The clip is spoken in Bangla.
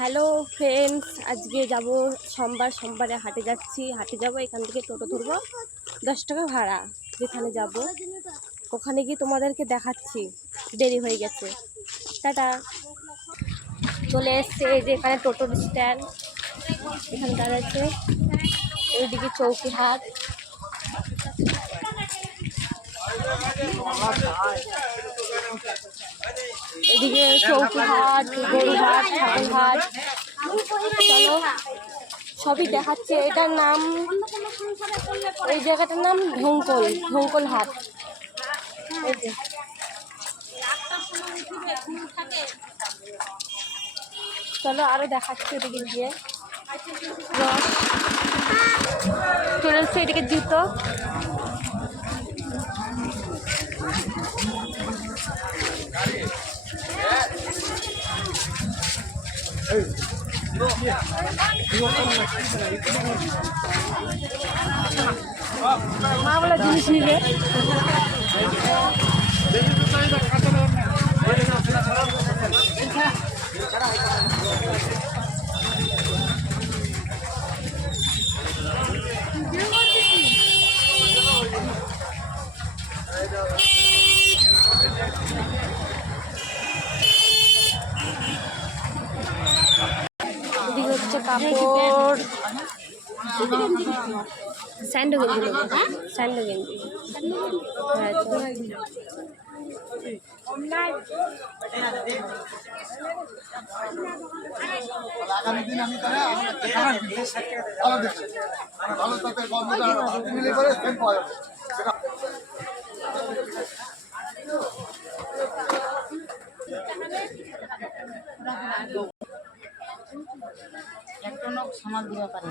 হ্যালো ফ্রেন্ডস, আজকে যাব সোমবারে হাটে যাচ্ছি। হাটে যাব, এখান থেকে টোটো ধরবো, 10 টাকা ভাড়া। যেখানে যাব ওখানে গিয়ে তোমাদেরকে দেখাচ্ছি। দেরি হয়ে গেছে, টাটা। চলে এসছে এই যে এখানে টোটোর স্ট্যান্ড, এখানে দাঁড়াচ্ছে। ওইদিকে চৌকিহাট, এদিকে চৌকিহাট, গরুহাট, ছাগলহাট। চলো সবই দেখাচ্ছে। এটার নাম, এই জায়গাটার নাম ঢঙ্কল হাট। এই যে চলো আরো দেখাচ্ছি ওদিকে গিয়ে। চলে এসছে এদিকে জুতো। মা বলে জিনিস নিবে। এদিকে হচ্ছে কাপড়, স্যান্ডো গেঞ্জি নেবো। স্যান্ডো গেঞ্জি, হ্যাঁ। আগামী দিন আমি তাহলে ভালো দেখছি, ভালো তাতে মিলে করে ফেন পাওয়া যাবে। একটা লোক সমাজ দিতে পারে।